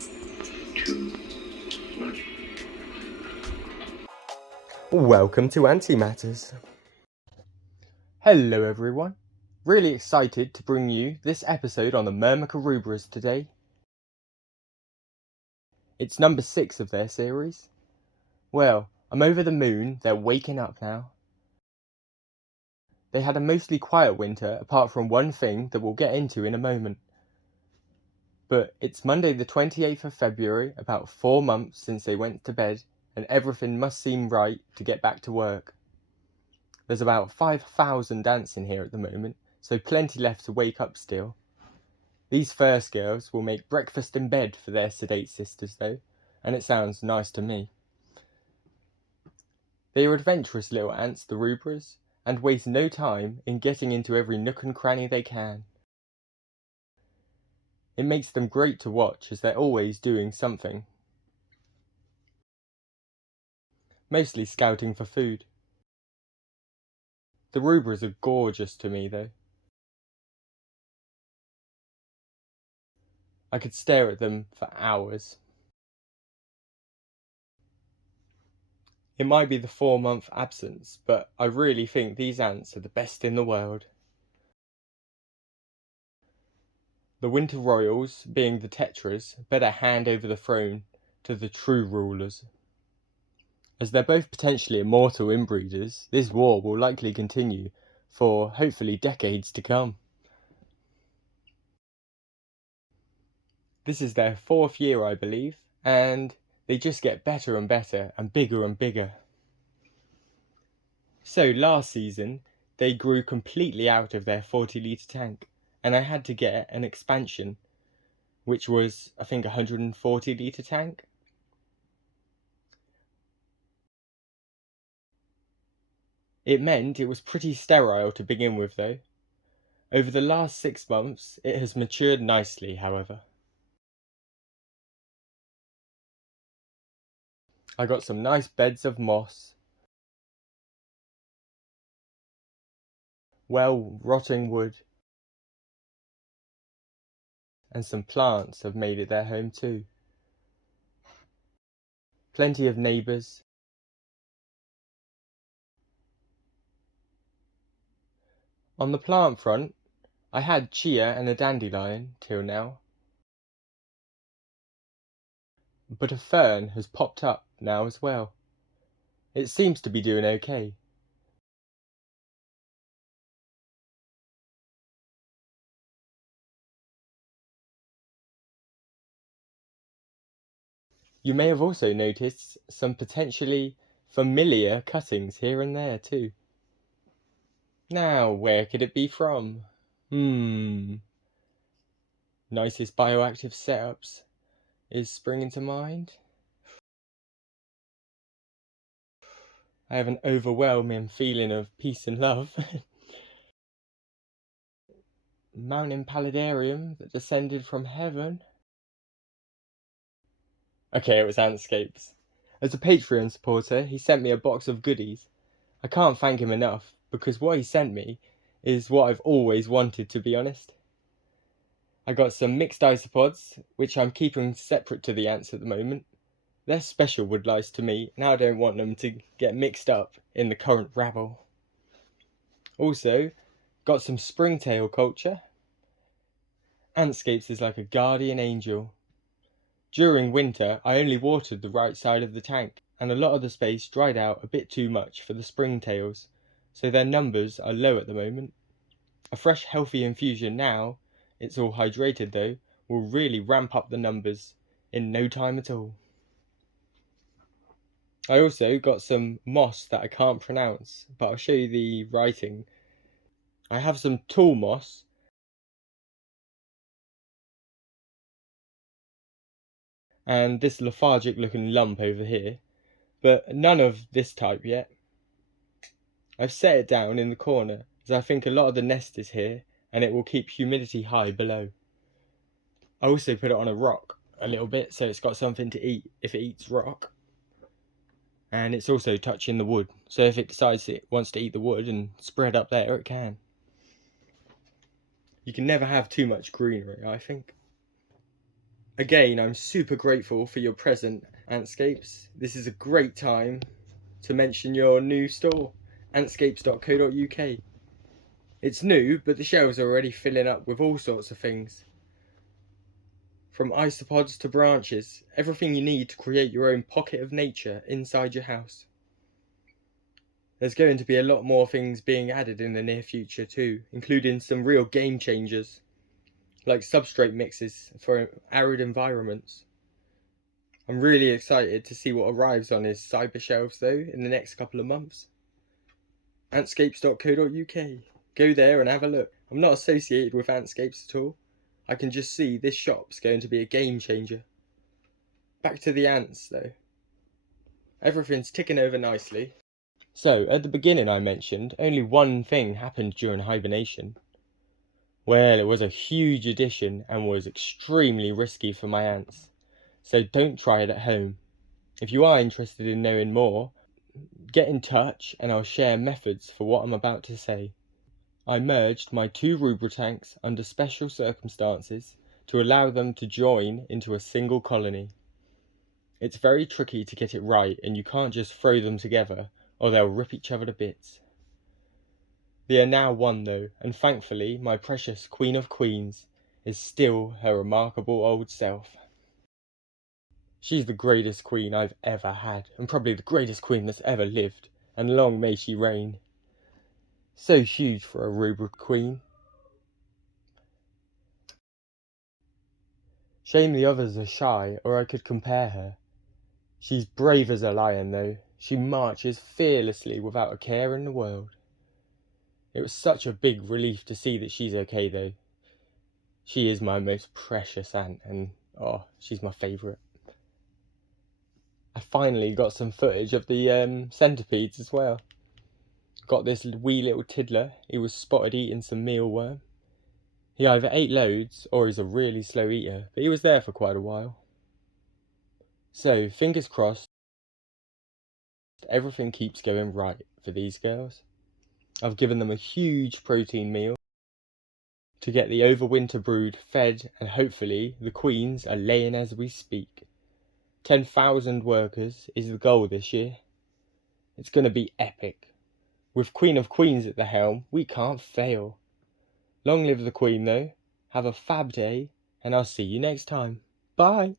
2, 1. Welcome to Antimatters. Hello everyone. Really excited to bring you this episode on the Myrmica Rubras today. It's number 6 of their series. Well, I'm over the moon, they're waking up now. They had a mostly quiet winter apart from one thing that we'll get into in a moment. But it's Monday the 28th of February, about 4 months since they went to bed, and everything must seem right to get back to work. There's about 5,000 ants in here at the moment, so plenty left to wake up still. These first girls will make breakfast in bed for their sedate sisters though, and it sounds nice to me. They are adventurous little ants, the Rubras, and waste no time in getting into every nook and cranny they can. It makes them great to watch as they're always doing something. Mostly scouting for food. The Rubras are gorgeous to me though. I could stare at them for hours. It might be the 4-month absence, but I really think these ants are the best in the world. The Winter Royals, being the Tetras, better hand over the throne to the true rulers. As they're both potentially immortal inbreeders, this war will likely continue for hopefully decades to come. This is their 4th year, I believe, and they just get better and better and bigger. So last season, they grew completely out of their 40-litre tank, and I had to get an expansion, which was, I think, a 140-litre tank. It meant it was pretty sterile to begin with though. Over the last 6 months, it has matured nicely, however. I got some nice beds of moss, rotting wood, and some plants have made it their home too. Plenty of neighbours. On the plant front, I had chia and a dandelion till now. But a fern has popped up now as well. It seems to be doing okay. You may have also noticed some potentially familiar cuttings here and there too. Now, where could it be from? Nicest bioactive setups is springing to mind. I have an overwhelming feeling of peace and love. Mountain paludarium that descended from heaven. Okay, it was antscapes. As a Patreon supporter, he sent me a box of goodies. I can't thank him enough, because what he sent me is what I've always wanted, to be honest. I got some mixed isopods, which I'm keeping separate to the ants at the moment. They're special wood lice to me, and I don't want them to get mixed up in the current rabble. Also, got some springtail culture. Antscapes is like a guardian angel. During winter, I only watered the right side of the tank, and a lot of the space dried out a bit too much for the springtails, so their numbers are low at the moment. A fresh healthy infusion now, it's all hydrated though, will really ramp up the numbers in no time at all. I also got some moss that I can't pronounce, but I'll show you the writing. I have some tall moss, and this lethargic looking lump over here, but none of this type yet. I've set it down in the corner as I think a lot of the nest is here and it will keep humidity high below. I also put it on a rock a little bit so it's got something to eat if it eats rock. And it's also touching the wood, so if it decides it wants to eat the wood and spread up there, it can. You can never have too much greenery, I think. Again, I'm super grateful for your present, Antscapes. This is a great time to mention your new store, antscapes.co.uk. It's new, but the shelves are already filling up with all sorts of things. From isopods to branches, everything you need to create your own pocket of nature inside your house. There's going to be a lot more things being added in the near future too, including some real game changers, like substrate mixes for arid environments. I'm really excited to see what arrives on his cyber shelves though in the next couple of months. Antscapes.co.uk. Go there and have a look. I'm not associated with Antscapes at all. I can just see this shop's going to be a game changer. Back to the ants though. Everything's ticking over nicely. So, at the beginning I mentioned, only one thing happened during hibernation. Well, it was a huge addition and was extremely risky for my ants. So don't try it at home. If you are interested in knowing more, get in touch and I'll share methods for what I'm about to say. I merged my 2 Rubra tanks under special circumstances to allow them to join into a single colony. It's very tricky to get it right and you can't just throw them together or they'll rip each other to bits. They are now one though, and thankfully my precious Queen of Queens is still her remarkable old self. She's the greatest queen I've ever had, and probably the greatest queen that's ever lived, and long may she reign. So huge for a Rubra queen. Shame the others are shy, or I could compare her. She's brave as a lion though. She marches fearlessly without a care in the world. It was such a big relief to see that she's okay though. She is my most precious ant, and she's my favourite. I finally got some footage of the centipedes as well. Got this wee little tiddler. He was spotted eating some mealworm. He either ate loads or he's a really slow eater, but he was there for quite a while. So, fingers crossed, everything keeps going right for these girls. I've given them a huge protein meal to get the overwinter brood fed, and hopefully the queens are laying as we speak. 10,000 workers is the goal this year. It's going to be epic. With Queen of Queens at the helm, we can't fail. Long live the Queen though. Have a fab day, and I'll see you next time. Bye!